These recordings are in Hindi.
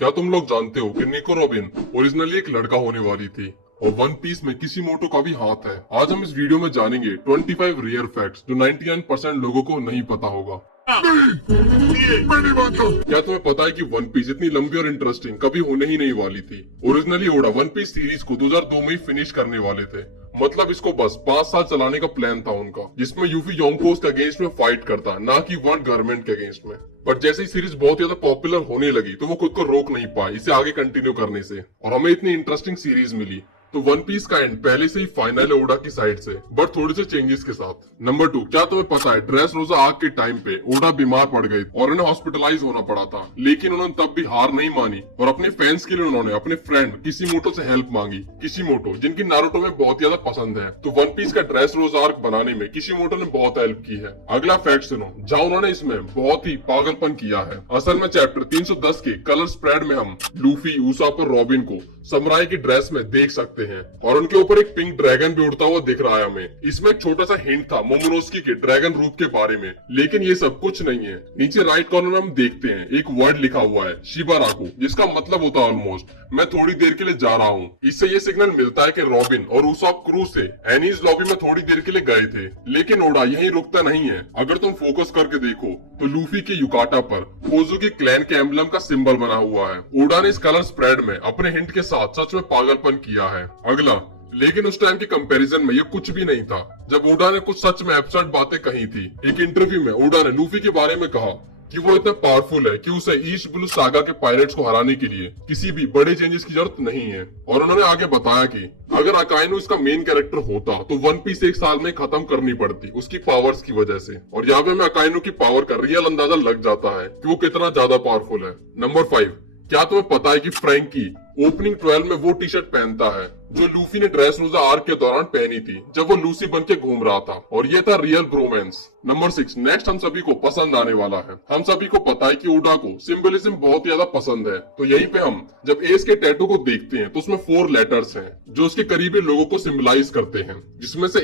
क्या तुम लोग जानते हो कि निको रॉबिन ओरिजिनली एक लड़का होने वाली थी और वन पीस में किसी मोटो का भी हाथ है। आज हम इस वीडियो में जानेंगे 25 रियल फैक्ट्स जो 99% लोगों को नहीं पता होगा। क्या तुम्हें पता है कि वन पीस इतनी लंबी और इंटरेस्टिंग कभी होने ही नहीं वाली थी। Originally Oda one piece series को 2002 में ही फिनिश करने वाले थे। मतलब इसको बस 5 साल चलाने का प्लान था उनका, जिसमें यूफी योंगकोस के अगेंस्ट में फाइट करता, ना कि वर्ल्ड गवर्नमेंट के अगेंस्ट में। पर जैसे ही सीरीज बहुत ज्यादा पॉपुलर होने लगी तो वो खुद को रोक नहीं पाए इसे आगे कंटिन्यू करने से, और हमें इतनी इंटरेस्टिंग सीरीज मिली। तो वन पीस का एंड पहले से ही फाइनल है ओडा की साइड से, बट थोड़े से चेंजेस के साथ। नंबर 2, क्या तुम्हें पता है ड्रेस रोजा आग के टाइम पे ओडा बीमार पड़ गए और उन्हें हॉस्पिटलाइज होना पड़ा था, लेकिन उन्होंने तब भी हार नहीं मानी और अपने फैंस के लिए उन्होंने अपने फ्रेंड किसीमोटो से हेल्प मांगी। किसीमोटो जिनकी नारुतो में बहुत ज्यादा पसंद है, तो वन पीस का ड्रेस रोजा आर्क बनाने में किसीमोटो ने बहुत हेल्प की है। अगला फैक्ट सुनो, जहाँ उन्होंने इसमें बहुत ही पागलपन किया है। असल में चैप्टर 310 के कलर स्प्रेड में हम लूफी, उसाप और रॉबिन को समुराई की ड्रेस में देख सकते हैं और उनके ऊपर एक पिंक ड्रैगन भी उड़ता हुआ दिख रहा है हमें। इसमें एक छोटा सा हिंट था मोमोनोस्की के ड्रैगन रूप के बारे में, लेकिन ये सब कुछ नहीं है। नीचे राइट कॉर्नर में हम देखते हैं एक वर्ड लिखा हुआ है शिबाराकू, जिसका मतलब होता है ऑलमोस्ट मैं थोड़ी देर के लिए जा रहा हूँ। इससे ये सिग्नल मिलता है कि रॉबिन और उसाप क्रूज से एनीज लॉबी में थोड़ी देर के लिए गए थे, लेकिन ओडा यहीं रुकता नहीं है। अगर तुम फोकस करके देखो तो लूफी के युकाटा पर कोजुकी क्लैन के एम्बलम का सिंबल बना हुआ है। ओडा ने इस कलर स्प्रेड में अपने हिंट के साथ सच में पागलपन किया है। अगला, लेकिन उस टाइम के कंपैरिजन में ये कुछ भी नहीं था जब ओडा ने कुछ सच में एब्सर्ड बातें कही थी। एक इंटरव्यू में ओडा ने लूफी के बारे में कहा कि वो इतना पावरफुल है कि उसे ईस्ट ब्लू सागा के पायरेट्स को हराने के लिए किसी भी बड़े चेंजेस की जरूरत नहीं है। और उन्होंने आगे बताया कि अगर अकाइनो इसका मेन कैरेक्टर होता तो वन पीस एक साल में खत्म करनी पड़ती उसकी पावर्स की वजह से। और यहाँ पे हमें अकाइनो की पावर का रियल अंदाजा लग जाता है कि वो कितना ज्यादा पावरफुल है। नंबर 5, क्या तुम्हें पता है कि फ्रैंकी ओपनिंग 12 में वो टी शर्ट पहनता है जो लूफी ने ड्रेस रोजा आर्क के दौरान पहनी थी जब वो लूसी बन के घूम रहा था, और ये था रियल ब्रोमेंस। नंबर 6, नेक्स्ट हम सभी को पसंद आने वाला है। हम सभी को पता है कि ओडा को सिंबलिज्म बहुत ज्यादा पसंद है, तो यहीं पे हम जब एस के टैटू को देखते हैं तो उसमें 4 लेटर्स हैं जो उसके करीबी लोगों को सिंबलाइज करते हैं, जिसमें से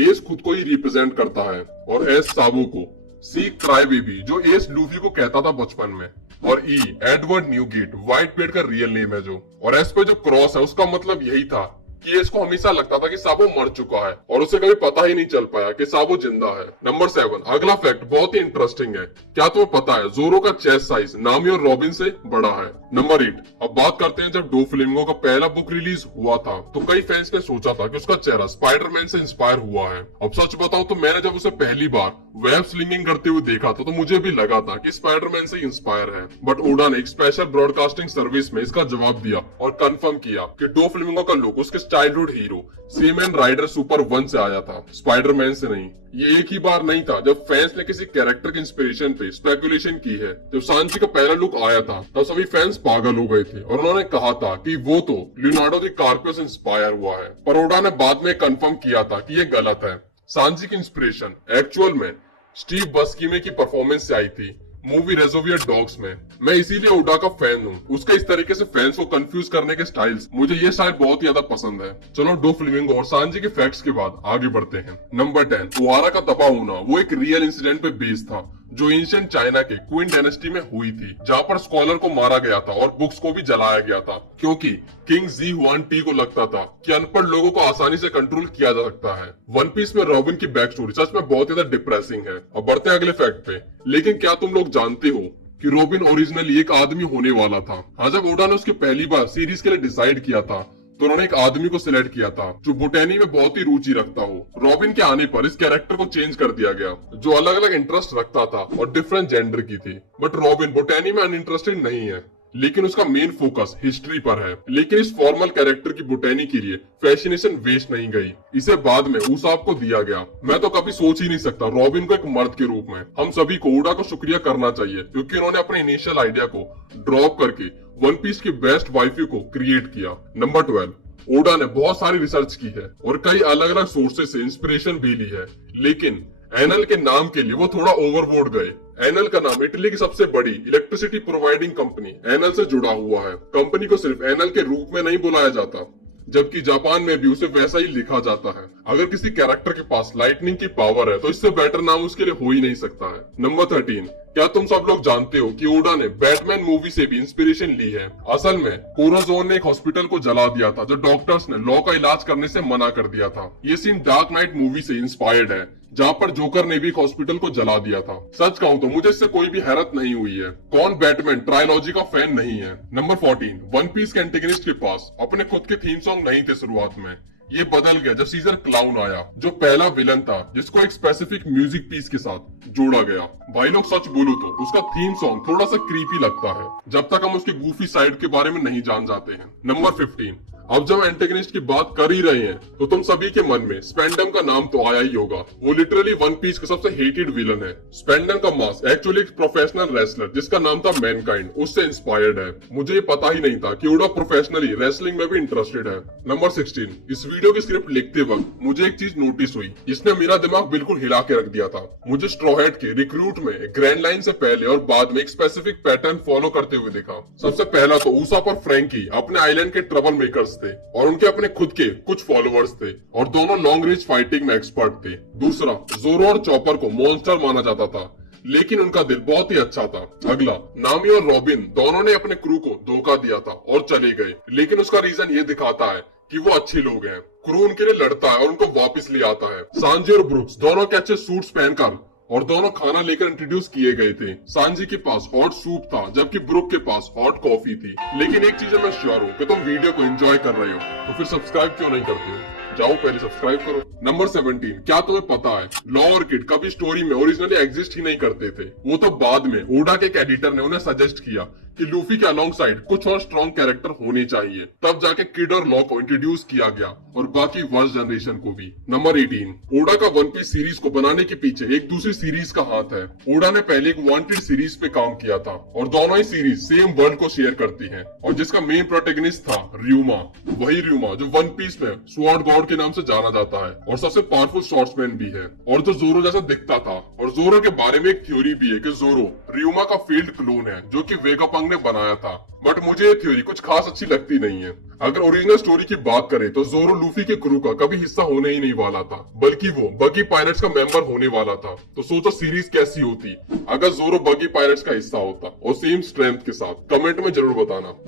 एस खुद को ही रिप्रेजेंट करता है, और एस साबू को, सी क्राई बेबी जो एस लूफी को कहता था बचपन में, और ई एडवर्ड न्यूगेट व्हाइट बेड का रियल नेम है जो, और एस पे जो क्रॉस है उसका मतलब यही था कि इसको हमेशा लगता था कि साबो मर चुका है और उसे कभी पता ही नहीं चल पाया कि साबो जिंदा है। नंबर 7, अगला फैक्ट बहुत ही इंटरेस्टिंग है। क्या तुम्हें पता है जोरो का चेस्ट साइज नामी और रॉबिन से बड़ा है। नंबर 8, अब बात करते हैं जब डो फ्लेमिंगो का पहला बुक रिलीज हुआ था तो कई फैंस ने सोचा था कि उसका चेहरा स्पाइडरमैन से इंस्पायर हुआ है। अब सच बताऊं तो मैंने जब उसे पहली बार वेब स्लिंगिंग करते हुए देखा था तो मुझे भी लगा था कि स्पाइडरमैन से इंस्पायर है, बट ओडा ने एक स्पेशल ब्रॉडकास्टिंग सर्विस में इसका जवाब दिया और कंफर्म किया कि डो फ्लेमिंगो का लुक उसके चाइल्डहुड हीरो सीमैन राइडर सुपर 1 से आया था, स्पाइडरमैन से नहीं। ये एक ही बार नहीं था जब फैंस ने किसी कैरेक्टर के इंस्पिरेशन पे स्पेकुलेशन की है। जब सांची का पहला लुक आया था तब सभी फैंस पागल हो गए थे और उन्होंने कहा था कि वो तो लियोनार्डो दी कार्पियो से इंस्पायर हुआ है, पर ओडा ने बाद में कंफर्म किया था कि ये गलत है। सांची की इंस्पिरेशन एक्चुअल में स्टीव बस्कीमे की परफॉर्मेंस से आई थी मूवी रेजोवियर डॉग्स में। मैं इसीलिए ओडा का फैन हूँ। उसके इस तरीके से फैंस को कंफ्यूज करने के स्टाइल्स मुझे ये शायद बहुत ज्यादा पसंद है। चलो डो फ्लेमिंगो और सांजी के फैक्ट्स के बाद आगे बढ़ते हैं। नंबर 10, ओहारा का तबाह होना वो एक रियल इंसिडेंट पे बेस्ड था जो एंशिएंट चाइना के क्वीन डायनेस्टी में हुई थी, जहाँ पर स्कॉलर को मारा गया था और बुक्स को भी जलाया गया था, क्योंकि किंग जी हुआन टी को लगता था कि अनपढ़ लोगों को आसानी से कंट्रोल किया जा सकता है। वन पीस में रॉबिन की बैक स्टोरी सच में बहुत ज्यादा डिप्रेसिंग है। अब बढ़ते हैं अगले फैक्ट पे। लेकिन क्या तुम लोग जानते हो कि रॉबिन ओरिजिनली एक आदमी होने वाला था। हाँ, जब ओडा ने उसकी पहली बार सीरीज के लिए डिसाइड किया था तो उन्होंने एक आदमी को सिलेक्ट किया था जो बोटैनी में बहुत ही रुचि रखता हो। रॉबिन के आने पर इस कैरेक्टर को चेंज कर दिया गया जो अलग अलग इंटरेस्ट रखता था और डिफरेंट जेंडर की थी, बट रॉबिन बोटैनी में अनइंटरेस्टेड नहीं है, लेकिन उसका मेन फोकस हिस्ट्री पर है। लेकिन इस फॉर्मल कैरेक्टर की बोटैनी के लिए फैसिनेशन वेस्ट नहीं गई, इसे बाद में उसाप को दिया गया। मैं तो कभी सोच ही नहीं सकता रॉबिन को एक मर्द के रूप में। हम सभी को ओडा को शुक्रिया करना चाहिए क्योंकि उन्होंने अपने इनिशियल आइडिया को ड्रॉप करके वन पीस की बेस्ट वाइफी को क्रिएट किया। नंबर 12, ओडा ने बहुत सारी रिसर्च की है और कई अलग अलग सोर्सेज से इंस्पिरेशन भी ली है, लेकिन एनएल के नाम के लिए वो थोड़ा ओवरबोर्ड गए। एनएल का नाम इटली की सबसे बड़ी इलेक्ट्रिसिटी प्रोवाइडिंग कंपनी एनएल से जुड़ा हुआ है। कंपनी को सिर्फ एनएल के रूप में नहीं बुलाया जाता जबकि जापान में भी उसे वैसा ही लिखा जाता है। अगर किसी कैरेक्टर के पास लाइटनिंग की पावर है तो इससे बेटर नाम उसके लिए हो ही नहीं सकता है। नंबर 13, क्या तुम सब लोग जानते हो कि ओडा ने बैटमैन मूवी से भी इंस्पिरेशन ली है। असल में कोराजोन ने एक हॉस्पिटल को जला दिया था जो डॉक्टर्स ने लॉ का इलाज करने से मना कर दिया था। ये सीन डार्क नाइट मूवी से इंस्पायर्ड है, जहाँ पर जोकर ने भी एक हॉस्पिटल को जला दिया था। सच कहूँ तो मुझे इससे कोई भी हैरत नहीं हुई है। कौन बैटमैन ट्रायलॉजी का फैन नहीं है। नंबर 14, वन पीस के एंटेगनिस्ट के पास अपने खुद के थीम सॉन्ग नहीं थे शुरुआत में। ये बदल गया जब सीजर क्लाउन आया, जो पहला विलन था जिसको एक स्पेसिफिक म्यूजिक पीस के साथ जोड़ा गया। भाई लोग सच बोलो तो उसका थीम सॉन्ग थोड़ा सा क्रीपी लगता है जब तक हम उसके गूफी साइड के बारे में नहीं जान जाते हैं। नंबर 15, अब जब एंटेगनिस्ट की बात कर ही रहे हैं तो तुम सभी के मन में स्पेंडम का नाम तो आया ही होगा। वो लिटरली वन पीस का सबसे हेटेड विलन है। स्पेंडम का मास्क एक्चुअली एक प्रोफेशनल रेसलर जिसका नाम था मैनकाइंड, उससे इंस्पायर्ड है। मुझे ये पता ही नहीं था कि ओडा प्रोफेशनली रेसलिंग में भी इंटरेस्टेड है। नंबर 16, इस वीडियो की स्क्रिप्ट लिखते वक्त मुझे एक चीज नोटिस हुई, इसने मेरा दिमाग बिल्कुल हिला के रख दिया था। मुझे स्ट्रॉ हैट के रिक्रूट में ग्रैंड लाइन से पहले और बाद में एक स्पेसिफिक पैटर्न फॉलो करते हुए देखा। सबसे पहला तो ऊसाप और फ्रैंकी अपने आइलैंड के ट्रबल मेकर्स थे और उनके अपने खुद के कुछ फॉलोअर्स थे और दोनों लॉन्ग रेंज फाइटिंग में एक्सपर्ट थे। दूसरा, जोरो और चॉपर को मॉन्स्टर माना जाता था लेकिन उनका दिल बहुत ही अच्छा था। अगला, नामी और रॉबिन दोनों ने अपने क्रू को धोखा दिया था और चले गए, लेकिन उसका रीजन ये दिखाता है कि वो अच्छे लोग हैं। क्रू उनके लिए लड़ता है और उनको वापस ले आता है। सांजी और ब्रुक्स दोनों के अच्छे सूट्स पहनकर और दोनों खाना लेकर इंट्रोड्यूस किए गए थे। सांजी के पास हॉट सूप था जबकि ब्रुक के पास हॉट कॉफी थी। लेकिन एक चीज मैं श्योर हूँ कि तुम वीडियो को एंजॉय कर रहे हो, तो फिर सब्सक्राइब क्यों नहीं करते हो? जाओ पहले सब्सक्राइब करो। नंबर 17, क्या तुम्हें पता है लॉ और किड कभी स्टोरी में ओरिजिनली एग्जिस्ट ही नहीं करते थे। वो तो बाद में ओडा के एक एडिटर ने उन्हें सजेस्ट किया कि लूफी के अलोंग साइड कुछ और स्ट्रॉन्ग कैरेक्टर होने चाहिए, तब जाके किड और लॉ को इंट्रोड्यूस किया गया और बाकी वर्स्ट जनरेशन को भी। नंबर 18, ओडा का वन पीस सीरीज को बनाने के पीछे एक दूसरी सीरीज का हाथ है। ओडा ने पहले एक वांटेड सीरीज पे काम किया था और दोनों ही सीरीज सेम वर्ल्ड को शेयर करती हैं और जिसका मेन प्रोटेगनिस्ट था र्यूमा, वही र्यूमा जो वन पीस में स्वॉर्ड गॉड के नाम से जाना जाता है और सबसे पावरफुल स्वॉर्ड्समैन भी है और जो जोरो जैसा दिखता था। और जोरो के बारे में एक थ्योरी भी है कि जोरो र्यूमा का फील्ड क्लोन है जो कि वेगापंग ने बनाया था, बट मुझे ये थ्योरी कुछ खास अच्छी लगती नहीं है। अगर ओरिजिनल स्टोरी की बात करें तो जोरो लूफी के क्रू का कभी हिस्सा होने ही नहीं वाला था, बल्कि वो बगी पायरेट्स का मेंबर होने वाला था। तो सोचो सीरीज कैसी होती अगर जोरो बगी पायरेट्स का हिस्सा होता और सेम स्ट्रेंथ के साथ। कमेंट में जरूर बताना।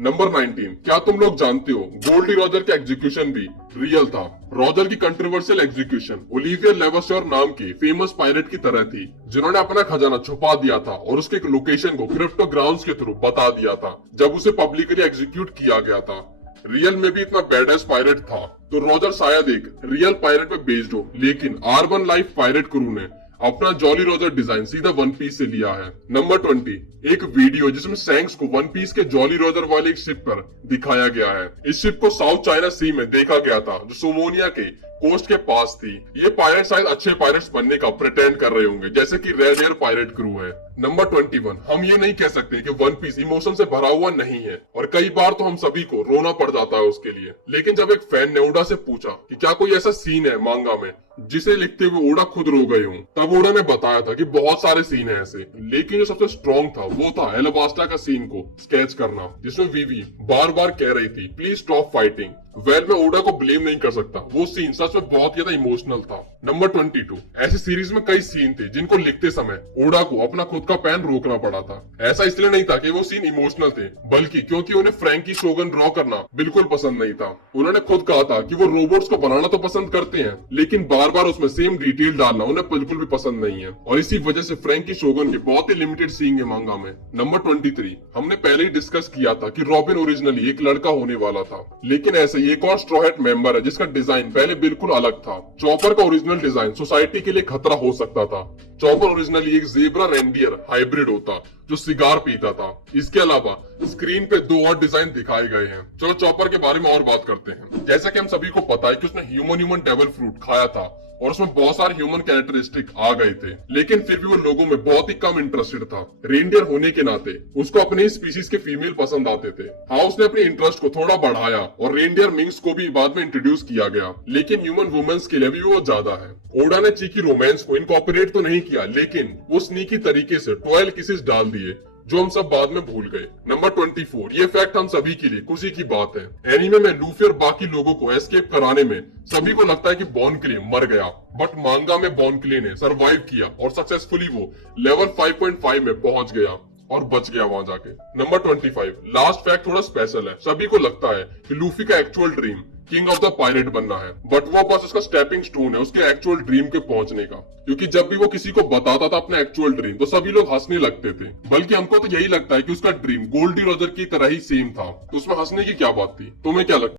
नंबर 19, क्या तुम लोग जानते हो गोल्डी रॉजर का एग्जीक्यूशन भी रियल था। रॉजर की कंट्रोवर्शियल एग्जीक्यूशन ओलिवियर लेवाश्योर नाम के फेमस पायरेट की तरह थी जिन्होंने अपना खजाना छुपा दिया था और उसके एक लोकेशन को क्रिप्टोग्राम्स के थ्रू बता दिया था जब उसे पब्लिकली एग्जीक्यूट किया गया था। रियल में भी इतना बेडएस पायरेट था तो रॉजर शायद एक रियल पायरेट पे बेस्ड हो, लेकिन R1 लाइफ पायरेट क्रू ने अपना जॉली रॉजर डिजाइन सीधा वन पीस से लिया है। नंबर 20, एक वीडियो जिसमें सैंक्स को वन पीस के जॉली रॉजर वाले एक शिप पर दिखाया गया है। इस शिप को साउथ चाइना सी में देखा गया था जो सोमोनिया के कोस्ट के पास थी। ये पायरेट शायद अच्छे पायरेट्स बनने का प्रिटेंड कर रहे होंगे जैसे कि रेड एयर पायरेट क्रू है। नंबर 21, हम ये नहीं कह सकते कि वन पीस इमोशन से भरा हुआ नहीं है और कई बार तो हम सभी को रोना पड़ जाता है उसके लिए। लेकिन जब एक फैन ने ओडा से पूछा कि क्या कोई ऐसा सीन है मांगा में जिसे लिखते हुए ओडा खुद रो गए हों, तब ओडा ने बताया था कि बहुत सारे सीन है ऐसे, लेकिन जो सबसे स्ट्रॉन्ग था वो था एलाबास्टा का सीन को स्केच करना जिसमें वीवी बार बार कह रही थी प्लीज स्टॉप फाइटिंग। वेल मैं ओडा को ब्लेम नहीं कर सकता, वो सीन सच में बहुत ज्यादा इमोशनल था। नंबर 22, ऐसी सीरीज में कई सीन थे जिनको लिखते समय ओडा को अपना खुद का पैन रोकना पड़ा था। ऐसा इसलिए नहीं था कि वो सीन इमोशनल थे, बल्कि क्योंकि उन्हें फ्रैंकी शोगन ड्रॉ करना बिल्कुल पसंद नहीं था। उन्होंने खुद कहा था कि वो रोबोट्स को बनाना तो पसंद करते हैं लेकिन बार बार उसमें सेम डिटेल डालना उन्हें बिल्कुल भी पसंद नहीं है और इसी वजह से फ्रैंकी शोगन के बहुत ही लिमिटेड सीन है मांगा में। नंबर 23, हमने पहले ही डिस्कस किया था कि रॉबिन ओरिजिनली एक लड़का होने वाला था, लेकिन ऐसे एक और स्ट्रॉ हैट मेंबर है जिसका डिजाइन पहले बिल्कुल अलग था। चॉपर का ओरिजिनल डिजाइन सोसाइटी के लिए खतरा हो सकता था। चॉपर ओरिजिनली एक जेब्रा रेंडियर हाइब्रिड होता जो सिगार पीता था। इसके अलावा स्क्रीन पे 2 और डिजाइन दिखाए गए हैं। चलो चॉपर के बारे में और बात करते हैं। जैसा कि हम सभी को पता है कि उसने ह्यूमन डेविल फ्रूट खाया था और उसमें बहुत सारे ह्यूमन कैरेक्टरिस्टिक आ गए थे, लेकिन फिर भी वो लोगों में बहुत ही कम इंटरेस्टेड था। रेंडियर होने के नाते उसको अपने स्पीशीज के फीमेल पसंद आते थे। हाँ, उसने अपने इंटरेस्ट को थोड़ा बढ़ाया और रेंडियर मिंग्स को भी बाद में इंट्रोड्यूस किया गया, लेकिन ह्यूमन वुमेन्स के लिए भी वो ज्यादा है। ओडा ने चीकी रोमांस को इनकॉर्पोरेट तो नहीं किया, लेकिन वो स्नीकी तरीके से 12 किसेस डाल दिए जो हम सब बाद में भूल गए। नंबर 24, ये फैक्ट हम सभी के लिए खुशी की बात है। एनीमे में लूफी और बाकी लोगों को एस्केप कराने में सभी को लगता है कि बॉन क्ले मर गया, बट मांगा में बॉन क्ले ने सरवाइव किया और सक्सेसफुली वो लेवल 5.5 में पहुंच गया और बच गया वहां जाके। नंबर 25, लास्ट फैक्ट थोड़ा स्पेशल है। सभी को लगता है कि लूफी का actual dream king of the pirate बनना है, बट वो बस उसका स्टेपिंग स्टोन है उसके एक्चुअल ड्रीम के पहुंचने का। क्योंकि जब भी वो किसी को बताता था अपना एक्चुअल ड्रीम तो सभी लोग हंसने लगते थे, बल्कि हमको तो यही लगता है कि उसका ड्रीम गोल्डी रोजर की तरह ही सेम था, तो उसमें हंसने की क्या बात थी? तुम्हें क्या लगता है?